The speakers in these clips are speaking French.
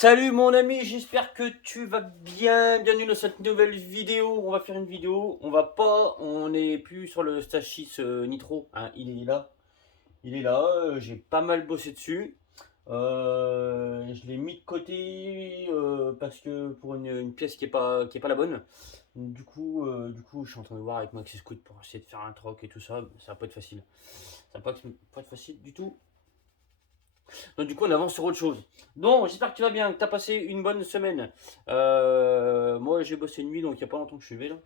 Salut mon ami, j'espère que tu vas bien. Bienvenue dans cette nouvelle vidéo. On va faire une vidéo. On n'est plus sur le stage 6 Nitro. Hein, il est là. Il est là. J'ai pas mal bossé dessus. Je l'ai mis de côté parce que pour une pièce qui est pas la bonne. Du coup, je suis en train de voir avec Maxi Scoot pour essayer de faire un troc et tout ça. Ça va pas être facile. Ça va pas être facile du tout. Donc du coup, on avance sur autre chose. Donc, j'espère que tu vas bien, que tu as passé une bonne semaine. Moi, j'ai bossé une nuit, donc il n'y a pas longtemps que je suis levé là.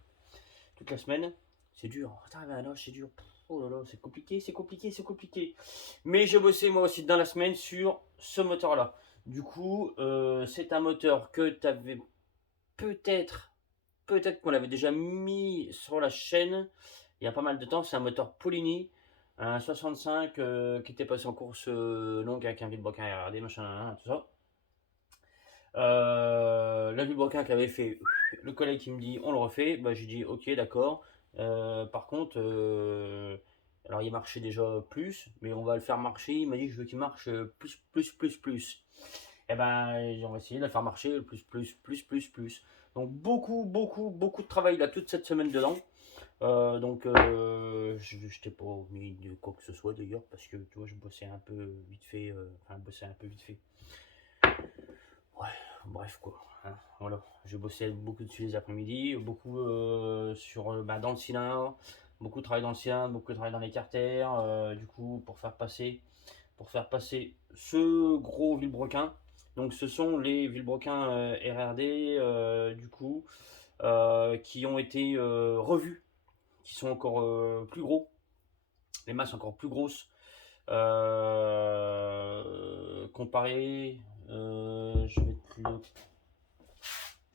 Toute la semaine. C'est dur. Putain, ben là, c'est dur. Oh là là, c'est compliqué, c'est compliqué, c'est compliqué. Mais j'ai bossé moi aussi dans la semaine sur ce moteur-là. Du coup, c'est un moteur que tu avais peut-être qu'on l'avait déjà mis sur la chaîne il y a pas mal de temps. C'est un moteur Polini, un 65 qui était passé en course longue avec un vilebrequin RRD, machin, tout ça. Le vilebrequin qui avait fait le collègue qui me dit on le refait, bah, j'ai dit ok, d'accord. Par contre, alors il marchait déjà plus, mais on va le faire marcher. Il m'a dit je veux qu'il marche plus. Et ben, on va essayer de la faire marcher le plus. Donc beaucoup de travail là toute cette semaine dedans. Je t'ai pas mis de quoi que ce soit d'ailleurs parce que tu vois, je bossais un peu vite fait. Bossais un peu vite fait. Ouais, bref quoi. Hein, voilà, j'ai bossé beaucoup dessus les après-midi, beaucoup dans le cylindre, beaucoup de travail dans le cylindre, beaucoup de travail dans les carters. Du coup, pour faire passer ce gros vilebrequin. Donc, ce sont les vilebrequins RRD du coup qui ont été revus, qui sont encore plus gros, les masses encore plus grosses comparé, je vais te le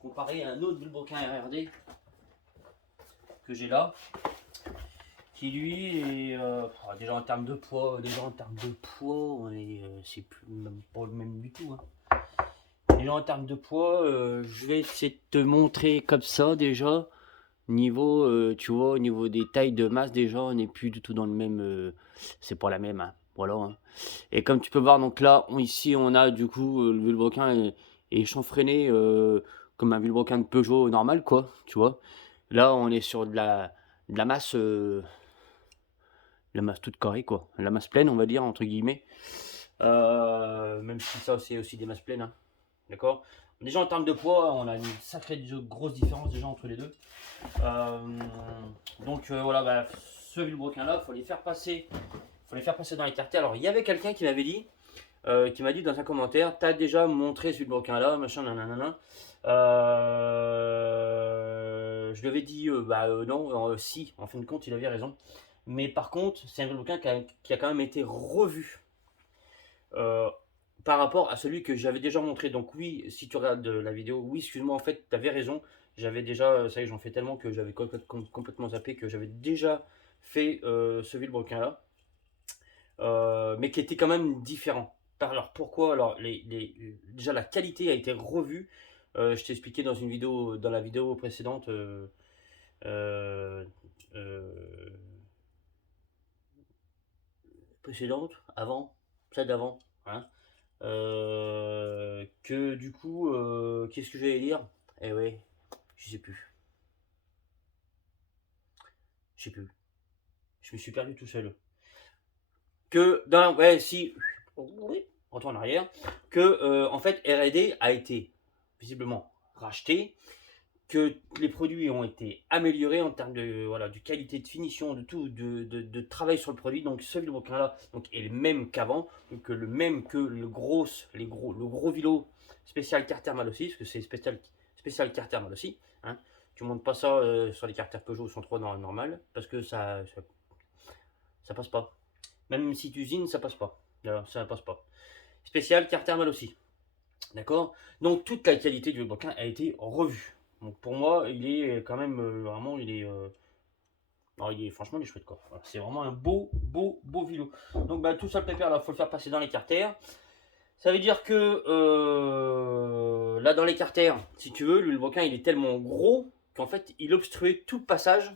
comparer à un autre vilebrequin RRD que j'ai là, qui lui est déjà en termes de poids, c'est même pas le même du tout. Hein. Déjà en termes de poids, je vais essayer de te montrer comme ça déjà. Niveau, tu vois, au niveau des tailles de masse, déjà, on n'est plus du tout dans le même. C'est pas la même, hein. Voilà. Hein. Et comme tu peux voir, donc là, ici, on a du coup le vilebrequin est chanfreiné comme un vilebrequin de Peugeot normal, quoi. Tu vois. Là, on est sur de la masse, la masse toute carrée, quoi. La masse pleine, on va dire, entre guillemets. Même si ça, c'est aussi des masses pleines, hein. D'accord. Déjà en termes de poids, on a une sacrée grosse différence déjà entre les deux. Voilà, bah, ce vilebrequin là, faut les faire passer dans les carters. Alors il y avait quelqu'un qui m'avait dit, qui m'a dit dans un commentaire, t'as déjà montré ce vilebrequin là, machin, nanana. Je lui avais dit, non, si, en fin de compte, il avait raison. Mais par contre, c'est un vilebrequin qui a quand même été revu. Euh, Par rapport à celui que j'avais déjà montré. Donc oui, si tu regardes la vidéo, oui, excuse-moi, en fait, tu avais raison. J'avais déjà, ça y est, j'en fais tellement que j'avais complètement zappé que j'avais déjà fait ce vilebrequin-là, mais qui était quand même différent. Alors pourquoi? Alors déjà la qualité a été revue. Je t'ai expliqué dans la vidéo précédente, euh, euh, avant, celle d'avant, hein. Que du coup, qu'est-ce que j'allais dire? Eh ouais, je sais plus. Je sais plus. Je me suis perdu tout seul. Ouais, si, oui, retour en arrière. Que en fait, R&D a été visiblement racheté, que les produits ont été améliorés en termes de voilà de qualité, de finition, de tout, de travail sur le produit. Donc ce vilebrequin là donc est le même qu'avant, donc le même que le gros vilo spécial carter mal aussi, parce que c'est spécial carter mal aussi. Hein. Tu montes pas ça sur les carters Peugeot 103 normal parce que ça passe pas. Même si tu usines, ça passe pas. Alors, ça passe pas. Spécial carter mal aussi. D'accord. Donc toute la qualité du vilebrequin a été revue. Donc pour moi, il est quand même vraiment, franchement, il est chouette quoi. Voilà, c'est vraiment un beau vilo. Donc bah, tout ça le pépère là, faut le faire passer dans les carters. Ça veut dire que là dans les carters, si tu veux, le vilebrequin il est tellement gros qu'en fait il obstruait tout le passage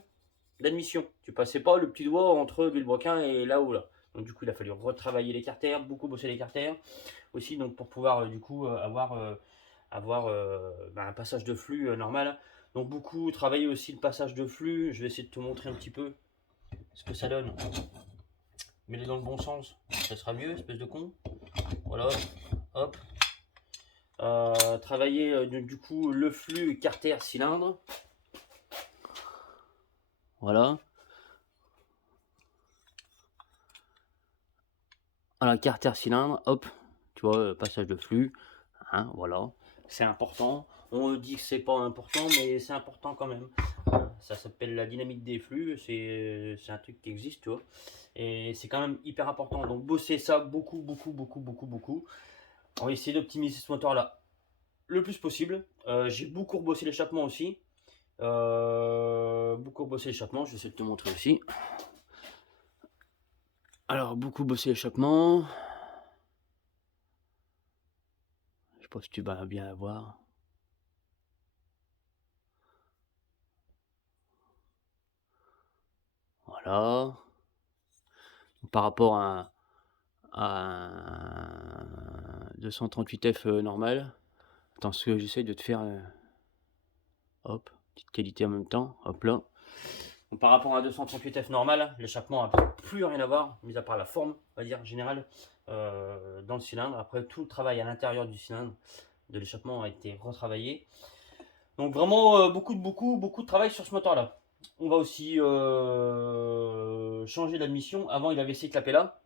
d'admission. Tu passais pas le petit doigt entre le vilebrequin et là ou là. Donc du coup il a fallu retravailler les carters, beaucoup bosser les carters aussi, donc pour pouvoir du coup avoir un passage de flux normal. Donc beaucoup travailler aussi le passage de flux. Je vais essayer de te montrer un petit peu ce que ça donne. Mets-les dans le bon sens, ça sera mieux, espèce de con. Voilà, hop. Travailler du coup le flux carter cylindre. Voilà. Voilà, carter cylindre, hop. Tu vois, passage de flux. Hein, voilà. C'est important. On dit que c'est pas important, mais c'est important quand même. Ça s'appelle la dynamique des flux. C'est un truc qui existe, tu vois. Et c'est quand même hyper important. Donc bosser ça beaucoup, beaucoup, beaucoup, beaucoup, beaucoup. On va essayer d'optimiser ce moteur-là le plus possible. J'ai beaucoup rebossé l'échappement aussi. Beaucoup bossé l'échappement, je vais essayer de te montrer aussi. Alors, beaucoup bossé l'échappement. Je sais pas si tu vas bien la voir. Voilà. Par rapport à un 238F normal. Attends, ce que j'essaie de te faire. Hop, petite qualité en même temps. Hop là. Donc, par rapport à un 238F normal, l'échappement n'a plus rien à voir, mis à part la forme, on va dire, générale, dans le cylindre. Après, tout le travail à l'intérieur du cylindre de l'échappement a été retravaillé. Donc vraiment beaucoup de travail sur ce moteur là. On va aussi changer d'admission. Avant il avait ces clapets là.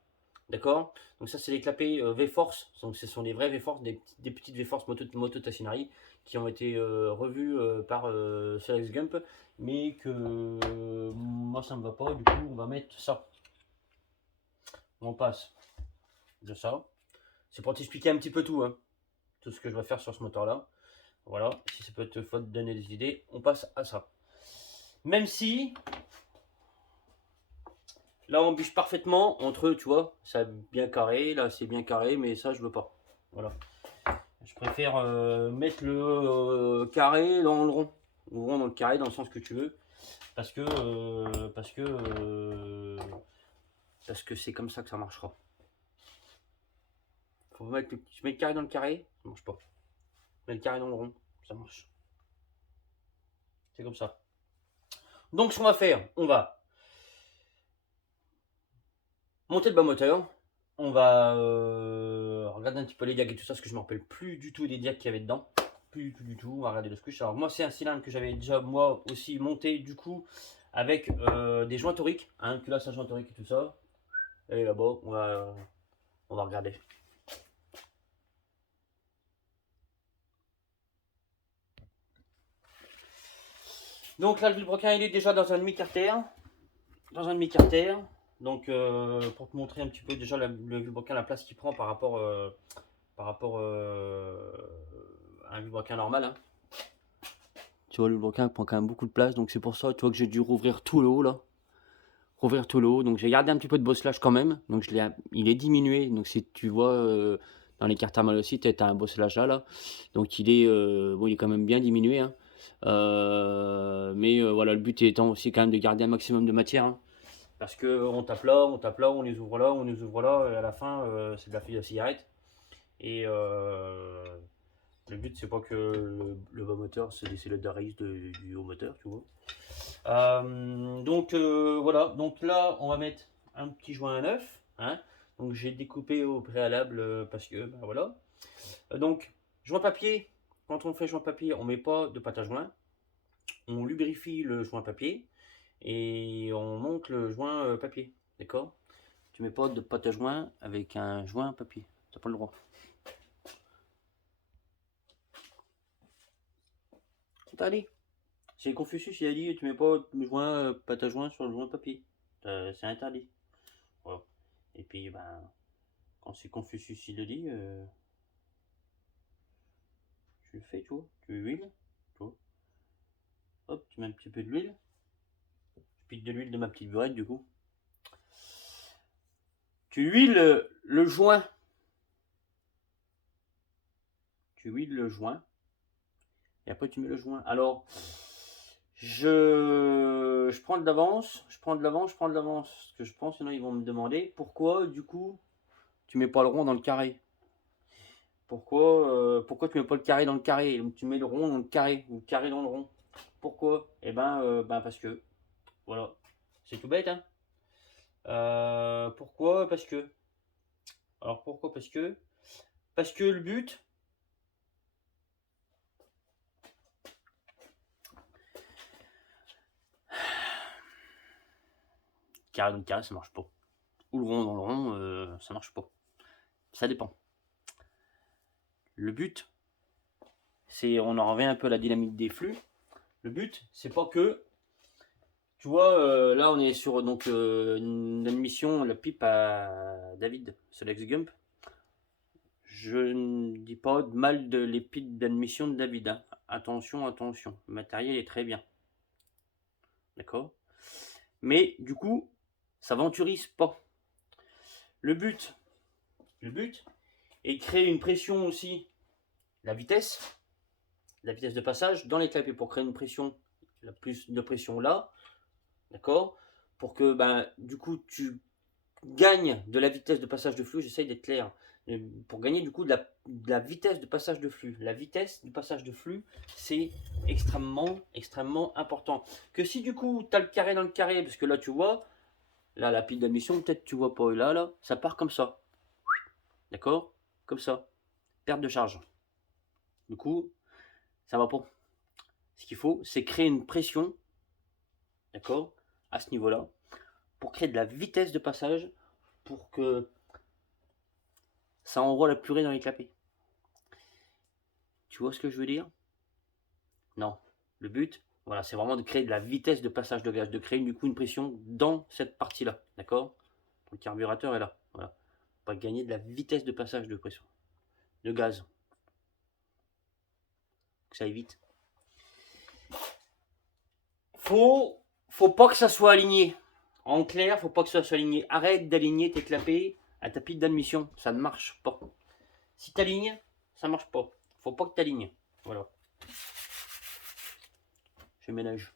D'accord. Donc ça c'est les clapets V-Force. Donc ce sont des vrais V-Force, des petites V-Force moto Tassinari qui ont été revus par Selex Gump. Mais que moi ça me va pas. Du coup on va mettre ça. On passe de ça. C'est pour t'expliquer un petit peu tout. Hein. Tout ce que je vais faire sur ce moteur là. Voilà, si ça peut te donner des idées, on passe à ça. Même si, là on bûche parfaitement entre eux, tu vois, ça bien carré, là c'est bien carré, mais ça je veux pas. Voilà. Je préfère mettre le carré dans le rond. Ou rond dans le carré, dans le sens que tu veux. Parce que c'est comme ça que ça marchera. Faut mettre tu mets le carré dans le carré, ça marche pas. Mets le carré dans le rond, ça marche. C'est comme ça. Donc ce qu'on va faire, on va monter le bas moteur. On va regarder un petit peu les diags et tout ça, parce que je ne me rappelle plus du tout des diags qu'il y avait dedans. Plus du tout. On va regarder le squash. Alors moi c'est un cylindre que j'avais déjà moi aussi monté du coup avec des joints toriques, un culasse à joint torique et tout ça. Et là-bas on va regarder. Donc là le vilebrequin il est déjà dans un demi-carter. Donc pour te montrer un petit peu déjà le vilebrequin, la place qu'il prend par rapport à un vilebrequin normal. Hein. Tu vois, le vilebrequin prend quand même beaucoup de place, donc c'est pour ça, tu vois, que j'ai dû rouvrir tout le haut là. Rouvrir tout le haut, donc j'ai gardé un petit peu de bosselage quand même, donc il est diminué, donc si tu vois dans les cartes thermales aussi, tu as un bosselage là, donc il est, bon, il est quand même bien diminué, hein. Mais voilà, le but étant aussi quand même de garder un maximum de matière, hein, parce que on tape là, on les ouvre là, on les ouvre là, et à la fin c'est de la feuille à cigarette, et le but c'est pas que le bas moteur se laisse le darius du haut moteur, tu vois. Donc voilà, donc là on va mettre un petit joint à neuf. Hein. Donc j'ai découpé au préalable parce que ben, voilà. Donc joint papier, quand on fait joint papier, on met pas de pâte à joint. On lubrifie le joint papier et on monte le joint papier. D'accord. Tu mets pas de pâte à joint avec un joint papier. T'as pas le droit. Allez. C'est Confucius, il a dit tu mets pas de joint pâte à joint sur le joint papier. C'est interdit. Voilà. Et puis ben quand c'est Confucius il le dit, tu le fais, tu vois, tu huiles, tu vois. Hop, tu mets un petit peu d'huile. Je pique de l'huile de ma petite burette du coup. Tu huiles le joint. Tu huiles le joint. Et après tu mets le joint. Alors, Je prends de l'avance, je prends de l'avance, je prends de l'avance. Parce que je pense, sinon ils vont me demander pourquoi, du coup, tu mets pas le rond dans le carré. Pourquoi tu mets pas le carré dans le carré? Donc tu mets le rond dans le carré, ou le carré dans le rond. Pourquoi? Eh ben parce que, voilà. C'est tout bête, hein. Pourquoi? Parce que. Alors pourquoi? Parce que le but. Carré dans le carré, ça marche pas. Ou le rond dans le rond, ça marche pas. Ça dépend. Le but, c'est, on en revient un peu à la dynamique des flux. Le but, c'est pas que, tu vois, là on est sur donc une admission, la pipe à David Solex Gump. Je ne dis pas de mal de les pipes d'admission de David, hein. Attention, attention, le matériel est très bien. D'accord? Mais du coup, ça venturise pas. Le but est de créer une pression aussi, la vitesse de passage dans les clapets pour créer une pression, la plus de pression là, d'accord? Pour que du coup tu gagnes de la vitesse de passage de flux, j'essaye d'être clair. Pour gagner du coup de la vitesse de passage de flux. La vitesse du passage de flux, c'est extrêmement important. Que si du coup tu as le carré dans le carré, parce que là tu vois, là la pile d'admission, peut-être tu vois pas, là, ça part comme ça. D'accord? Comme ça. Perte de charge. Du coup, ça va pas. Ce qu'il faut, c'est créer une pression, d'accord, à ce niveau-là, pour créer de la vitesse de passage, pour que ça envoie la purée dans les clapets. Tu vois ce que je veux dire? Non. Le but, voilà, c'est vraiment de créer de la vitesse de passage de gaz, de créer du coup une pression dans cette partie-là, d'accord? Le carburateur est là, voilà. Pas gagner de la vitesse de passage de pression, de gaz. Que ça aille vite. Faut pas que ça soit aligné. En clair, faut pas que ça soit aligné. Arrête d'aligner tes clapets à ta pile d'admission. Ça ne marche pas. Si tu alignes, ça marche pas. Faut pas que tu alignes. Voilà. Je ménage.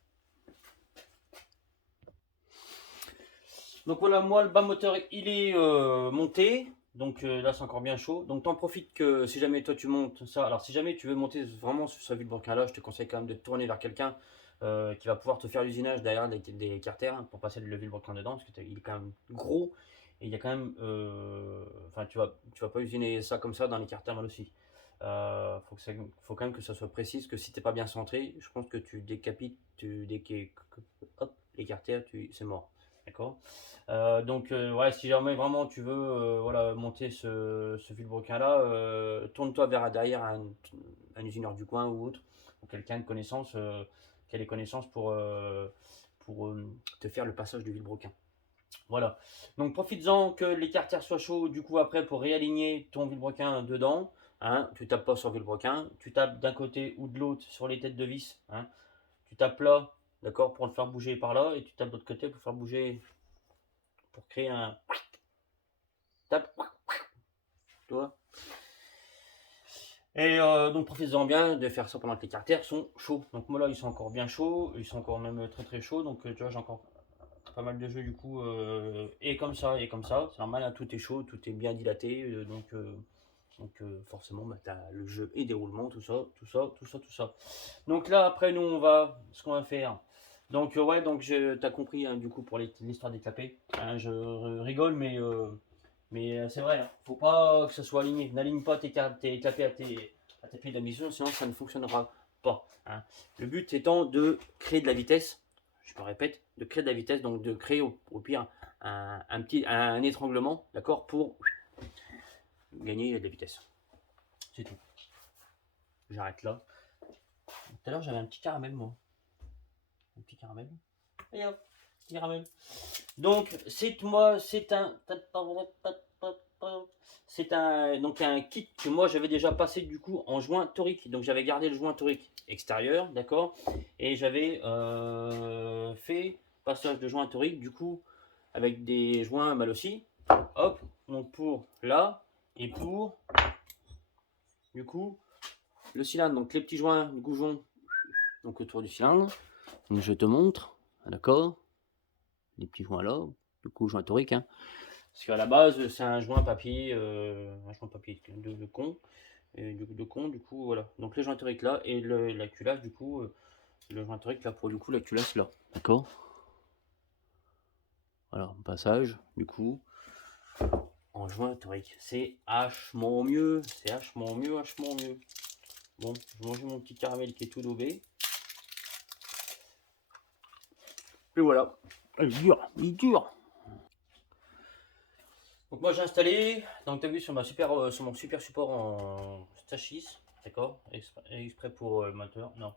Donc voilà, moi le bas moteur il est monté. Donc là c'est encore bien chaud. Donc t'en profites que si jamais toi tu montes ça. Alors si jamais tu veux monter vraiment sur ce vilebrequin là, je te conseille quand même de te tourner vers quelqu'un qui va pouvoir te faire l'usinage derrière des carters, hein, pour passer le vilebrequin dedans. Parce qu'il est quand même gros. Et il y a quand même. Enfin tu vas pas usiner ça comme ça dans les carters mal aussi. Faut quand même que ça soit précis. Que si t'es pas bien centré, je pense que tu décapites, les carters, c'est mort. D'accord? Donc, ouais, si jamais vraiment tu veux voilà, monter ce vilebrequin là, tourne-toi vers derrière un usineur du coin ou autre, ou quelqu'un de connaissance qui a les connaissances pour te faire le passage du vilebrequin. Voilà. Donc, profites-en que les carters soient chauds, du coup, après, pour réaligner ton vilebrequin dedans. Hein, tu tapes pas sur le vilebrequin, tu tapes d'un côté ou de l'autre sur les têtes de vis. Hein, tu tapes là, d'accord, pour le faire bouger par là, et tu tapes de l'autre côté pour faire bouger, pour créer un tape, tu vois. Et donc profitez-en bien de faire ça pendant que les carters sont chauds. Donc moi là ils sont encore bien chauds, ils sont encore même très chaud. Donc tu vois j'ai encore pas mal de jeux du coup, et comme ça, c'est normal, hein, tout est chaud, tout est bien dilaté, donc forcément t'as le jeu et déroulement, tout ça. Donc là après nous on va, ce qu'on va faire. Donc ouais, donc t'as compris, hein, du coup pour l'histoire des clapets. Hein, je rigole mais c'est vrai, hein, faut pas que ça soit aligné. N'aligne pas tes clapets à tes pieds d'admission, sinon ça ne fonctionnera pas. Hein. Le but étant de créer de la vitesse, je me répète, de créer de la vitesse, donc de créer au pire un étranglement, d'accord, pour gagner de la vitesse. C'est tout. J'arrête là. Tout à l'heure j'avais un petit caramel, moi. Un petit caramel. Et hop, petit caramel. Donc c'est un kit que moi j'avais déjà passé du coup en joint torique. Donc j'avais gardé le joint torique extérieur, d'accord, et j'avais fait passage de joint torique du coup avec des joints mal aussi. Hop, donc pour là et pour du coup le cylindre. Donc les petits joints, le goujon donc autour du cylindre. Donc je te montre, d'accord, les petits joints là, du coup joint torique, hein. Parce qu'à la base c'est un joint papier de con, et de con, du coup voilà. Donc les joints toriques là et la culasse, du coup le joint torique là pour du coup la culasse là, d'accord. Voilà, passage du coup en joint torique, c'est hachement mieux, c'est hachement mieux, hachement mieux. Bon, je mange mon petit caramel qui est tout daubé. Et voilà. Il est dur, il est dur. Donc moi j'ai installé, donc tu as vu sur, sur mon super support en Stachis, d'accord, exprès pour le moteur, non.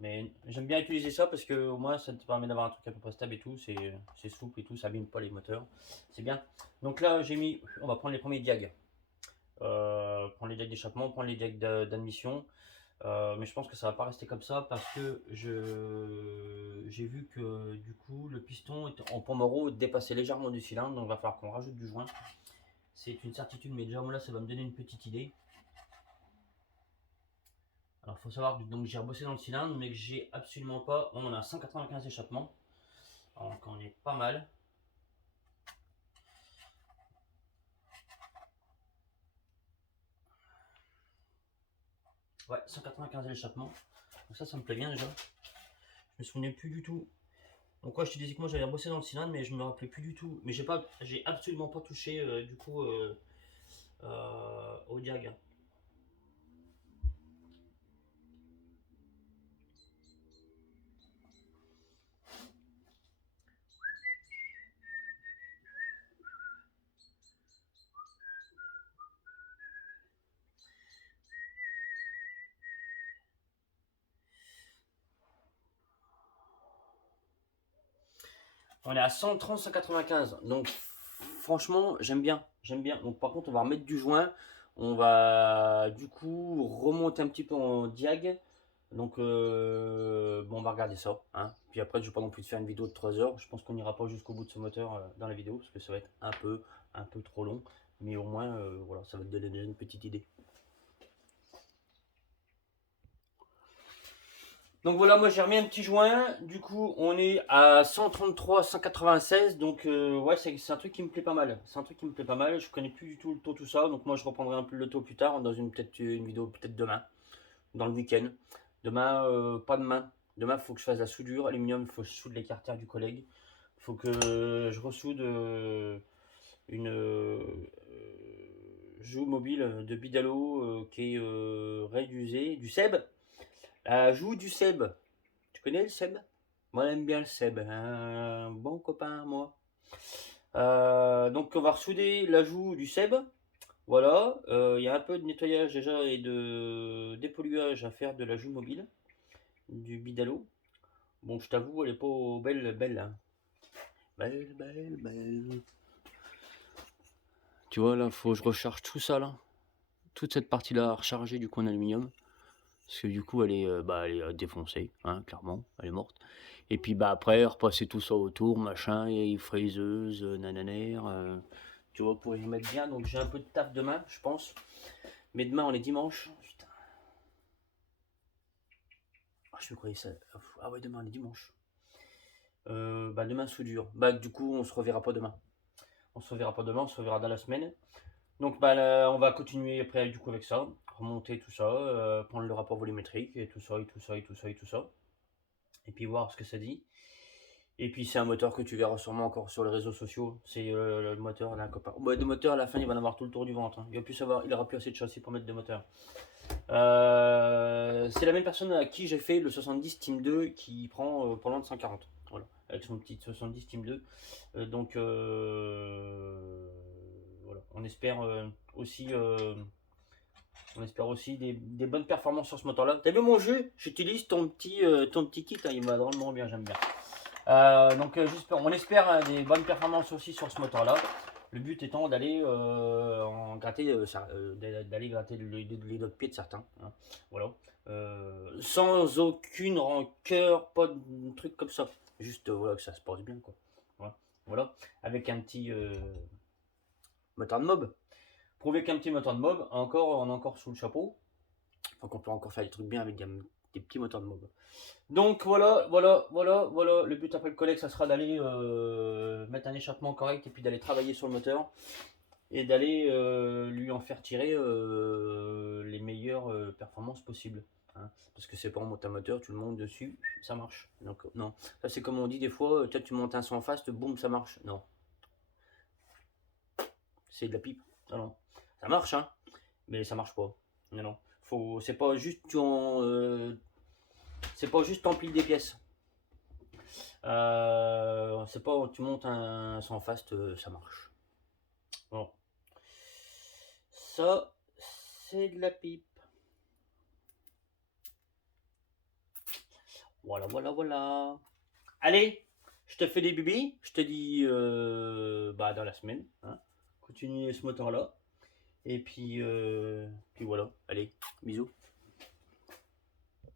Mais j'aime bien utiliser ça parce que au moins ça te permet d'avoir un truc à peu près stable et tout, c'est souple et tout, ça abîme pas les moteurs, c'est bien. Donc là j'ai mis, on va prendre les premiers diags. Prendre les diags d'échappement, prendre les diags d'admission. Mais je pense que ça va pas rester comme ça parce que j'ai vu que du coup le piston en Pomoro dépassait légèrement du cylindre, donc il va falloir qu'on rajoute du joint. C'est une certitude, mais déjà moi là ça va me donner une petite idée. Alors il faut savoir que j'ai rebossé dans le cylindre, mais que j'ai absolument pas. On a 195 échappements, donc on est pas mal. Ouais, 195 échappements. Donc ça me plaît bien déjà. Je me souvenais plus du tout. Donc ouais, je te disais que moi j'avais bossé dans le cylindre, mais je me rappelais plus du tout. Mais j'ai absolument pas touché du coup au diag. On est à 130, 195. Donc franchement, j'aime bien. J'aime bien. Donc par contre, on va remettre du joint. On va du coup remonter un petit peu en diag. Donc bon, on va regarder ça, hein. Puis après, je ne vais pas non plus te faire une vidéo de 3 heures. Je pense qu'on n'ira pas jusqu'au bout de ce moteur dans la vidéo parce que ça va être un peu trop long. Mais au moins, voilà, ça va te donner déjà une petite idée. Donc voilà, moi j'ai remis un petit joint. Du coup, on est à 133, 196. Donc ouais, c'est un truc qui me plaît pas mal. C'est un truc qui me plaît pas mal. Je connais plus du tout le taux, tout ça. Donc moi, je reprendrai un peu le taux plus tard dans peut-être une vidéo, peut-être demain, dans le week-end. Demain, pas demain. Demain, il faut que je fasse la soudure aluminium. Il faut que je soude les carters du collègue. Il faut que je ressoude une joue mobile de Bidalo qui est réusée, du Seb. La joue du Seb. Tu connais le Seb? Moi, j'aime bien le Seb. Un bon copain, moi. Donc, on va ressouder la joue du Seb. Voilà. Il y a un peu de nettoyage déjà et de dépolluage à faire de la joue mobile du Bidalo. Bon, je t'avoue, elle est pas belle, belle, hein. Belle, belle, belle. Tu vois, là, faut que je recharge tout ça, là. Toute cette partie-là à recharger, du coup, en aluminium. Parce que du coup, elle est défoncée, hein, clairement. Elle est morte. Et puis, bah, après, repasser tout ça autour, machin, et fraiseuse, nananère. Tu vois, pour y mettre bien. Donc, j'ai un peu de taf demain, je pense. Mais demain, on est dimanche. Putain. Ah, je me croyais ça. Ah ouais, demain, on est dimanche. Bah, demain, soudure. Bah, du coup, on se reverra pas demain. On se reverra pas demain, on se reverra dans la semaine. Donc bah, là, on va continuer après du coup avec ça, remonter tout ça, prendre le rapport volumétrique et tout ça et tout ça et tout ça et tout ça. Et puis voir ce que ça dit. Et puis c'est un moteur que tu verras sûrement encore sur les réseaux sociaux. C'est le moteur d'un copain. Bah, de moteur à la fin il va en avoir tout le tour du ventre, hein. Il aura plus assez de châssis pour mettre de moteur. C'est la même personne à qui j'ai fait le 70 Team 2 qui prend pas loin de 140. Voilà, avec son petit 70 Team 2. Donc voilà, on espère aussi des bonnes performances sur ce moteur-là. T'as vu mon jeu? J'utilise ton petit kit, hein, il va drôlement bien, j'aime bien. Donc on espère des bonnes performances aussi sur ce moteur-là. Le but étant d'aller d'aller gratter les doigts de pied de certains, hein. Voilà. Sans aucune rancœur, pas de truc comme ça. Juste voilà, que ça se passe bien, quoi. Voilà. Avec un petit moteur de mob. Prouver qu'un petit moteur de mob, on est encore sous le chapeau. Donc on peut encore faire des trucs bien avec des petits moteurs de mob. Donc voilà, le but après le collègue, ça sera d'aller mettre un échappement correct et puis d'aller travailler sur le moteur et d'aller lui en faire tirer les meilleures performances possibles. Hein. Parce que c'est pas en monte un moteur, tu le montes dessus, ça marche. Donc non, ça c'est comme on dit des fois, tu montes un son fast, boum, ça marche. Non, c'est de la pipe. Non, non, ça marche, hein, mais ça marche pas. Non, non, c'est pas juste c'est pas juste t'empiles des pièces. C'est pas tu montes un son fast, ça marche. Bon. Ça, c'est de la pipe. Voilà. Allez, je te fais des bibis. Je te dis dans la semaine. Hein. Continue ce moteur là. Et puis voilà. Allez, bisous.